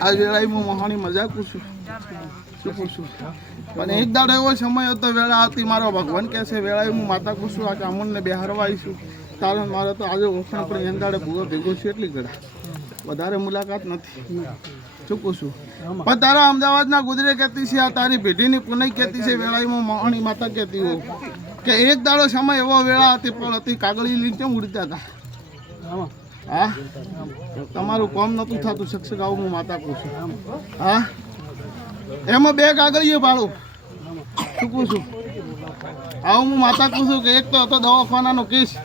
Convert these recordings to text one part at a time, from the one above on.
આ વેળાએ હું મહાણી મજા પૂછું શું પૂછું પણ એક દાડો એવો સમય હતો વેળા હતી મારો ભગવાન કહે છે વેળાએ હું માતા પૂછું આ ચામુંડને બેહારવા આવીશું તારે મારે તો આજે ઓળખાણ પણ એમ દાડે ભૂગો ભેગો છે એટલી ગળા વધારે મુલાકાત નથી શું પૂછું પણ તારા અમદાવાદના ગુજરે કહેતી છે આ તારી પેઢીની પુનઈ કહેતી છે વેળામાં મહાણી માતા કહેતી હો કે એક દાડો સમય એવો વેળા હતી પણ હતી કાગળી લઈને કેમ ઉડતા હતા હા તમારું કામ નતું થતું શિક્ષક આવું હું માતા પૂછું હા એમાં બે કાગળીઓ પાડું શું પૂછું આવું હું માતા પૂછું કે એક તો હતો દવાખાનાનો કેસ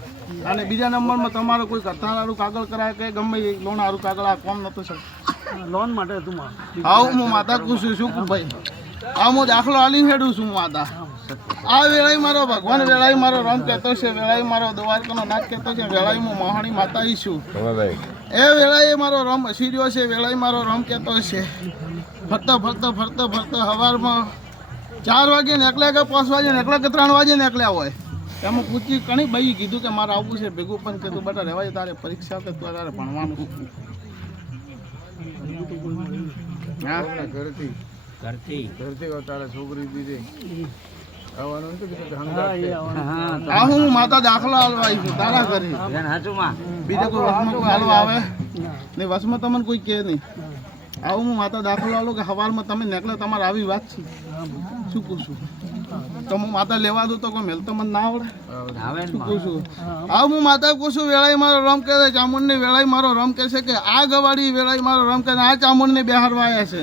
અને બીજા નંબરમાં તમારો કોઈ કથાવાળું કાગળ કરાય કે ગમે એ લોન સારું કાગળ આ કામ નતું શકતું લોન માટે હતું આવું હું માતા પૂછું શું ભાઈ આ હું દાખલો આલી હેડું છું માતા આ વેળાએ મારો ભગવાન વેળાએ મારો રમ કહેતો છે વેળાએ મારો દ્વારકાનો નાથ કહેતો છે વેળાએ હું મહાણી માતા છું એ વેળાએ મારો રમ હસી રહ્યો છે વેળાએ મારો રમ કહેતો છે ફરતા સવારમાં 4 વાગે નીકળ્યા કે 5 વાગે નીકળ્યા કે 3 વાગે નીકળ્યા હોય એમાં પૂછી ઘણી ભાઈ કીધું કે મારે આવવું છે ભેગું પણ કે તું બેટા રહેવાય તારે પરીક્ષા કે તારે ભણવાનું હા ઘરથી તારે છોકરી દીધી હું માતા દાખલો હાલવા આવી છું તારા ઘરે બીજા કોઈ વસમાં કોઈ હાલવા આવે ને વસમાં તમને કોઈ કહે નહીં આવું હું માતા દાખલો હાલું કે સવારમાં તમે નીકળે તમારે આવી વાત છે શું પૂછું તો હું માતા લેવા દઉં તો કોઈ મેલ તો મને ના આવડે શું પૂછું આવું હું માતા પૂછું વેળાએ મારો રમ કહે છે ચામુંડની વેળાએ મારો રમ કહે છે કે આ ગવાડી વેળાએ મારો રમ કહે આ ચામુંડને બેહારવા આવ્યા છે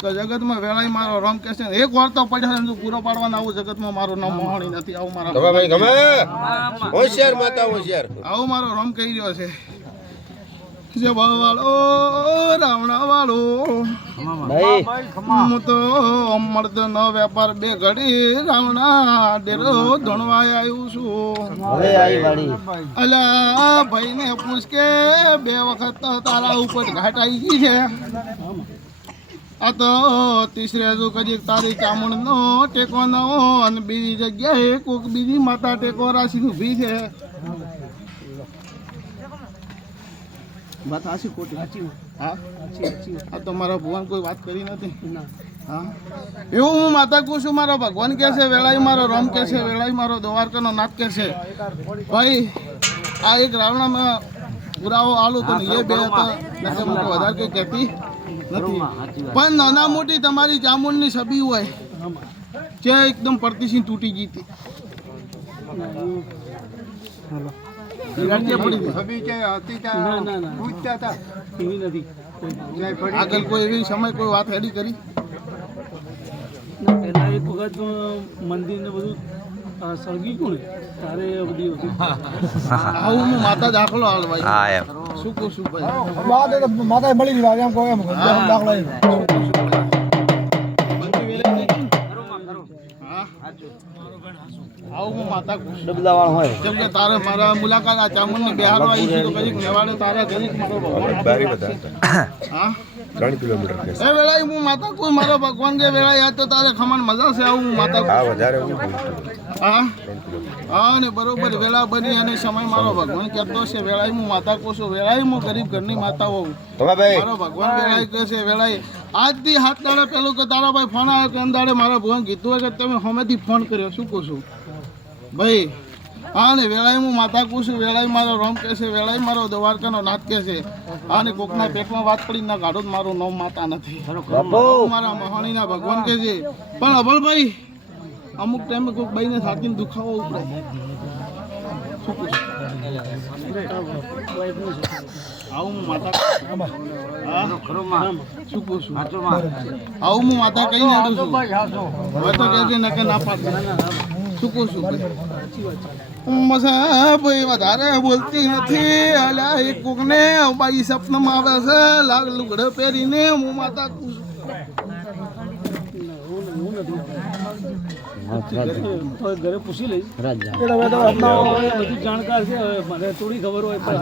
તો જગતમાં વેળાએ મારો રમ કહે છે એક વાર તો પડ્યો પૂરો પાડવાનો આવું જગતમાં મારું નામ મહાણી નથી આવું મારા આવું મારો રમ કહી રહ્યો છે વાળો રાવણા વાળો હું તો મર્દ નો વેપાર બે ઘડી રાવણા ડેરો ધણવા આવ્યું છું અલા ભાઈ ને પૂછ કે 2 વખત તારા ઉપર ઘાટ આવી ગઈ છે આ તો તીસરે હજુ કદી તારી ચામુંડ નો ટેકો ન અને બીજી જગ્યાએ કોઈક બીજી માતા ટેકો રાશી ઊભી છે વાત હાચી ખોટી હા આ તો મારા ભગવાન કોઈ વાત કરી નથી હા એવું હું માતા કહું છું મારો ભગવાન કહે છે વેળાએ મારો રમ કહે છે વેળાએ મારો દ્વારકાનો નાથ કહે છે ભાઈ આ એક રાવણામાં પુરાવો આલુ તો એ બે હતા વધારે કંઈ કહેતી નથી પણ નાના મોટી તમારી ચામુંડની છબી હોય જે એકદમ પડતીસી તૂટી ગઈ હતી આગળ કોઈ એવી સમય કોઈ વાત હેડી કરી પહેલા એક વખત મંદિર ને બધું સળગી ગયું ને તારે બધી આવું હું માતા દાખલો હાલવાય શું કહું છું ભાઈ માતા મળી ગયું એમ કહો એમ દાખલો આવું હું માતા ડબલાવાળ હોય જેમ કે તારે મારા મુલાકાત આ ચામુંડની બિહાર આવી છે તો કદી મેવાડે તારા ઘરે મારો ભગવાન હા 3 કિલોમીટર એ વેળાએ હું માતા કોઈ મારો ભગવાન કે વેળા યાદ તો તારે ખમણ મજા છે આવું હું માતા હા વધારે હા હા ને બરોબર વેળા બની અને સમય મારો ભગવાન કહેતો છે વેળાએ હું માતા કોશો વેળાએ હું ગરીબ ઘરની માતા હોઉં મારો ભગવાન વેળાએ કહે છે વેળાએ આજથી 7 દાડા પહેલું કે તારા ભાઈ ફોન આવ્યો કે દાડે મારા ભગવાન કીધું હોય કે તમે હમેથી ફોન કર્યો શું કહું છું ભાઈ હા ને વેળાએ હું માતા કહું છું વેળાએ મારો રમ કહે છે વેળાએ મારો દ્વારકાનો નાથ કહે છે હા ને કોકના પેટમાં વાત પડી ના કાઢો મારું નામ માતા નથી મારા મહાણીના ભગવાન કહે છે પણ અભળભાઈ અમુક ટાઈમે કોઈક ભાઈને છાતીને દુખાવો ઉપડે શું કહું આવું હું માતા શું કહું છું આવું હું માતા કઈ નાડું છું હવે તો કહે છે ના પાડે શું કહું છું મસા ભાઈ વધારે બોલતી નથી અલ્યા એક કોકને બાઈ સપનામાં આવે છે લાલ લુગડો પહેરીને હું માતા કહું છું ઘરે પૂછી લઈશ બધું જાણકાર છે મને થોડી ખબર હોય પણ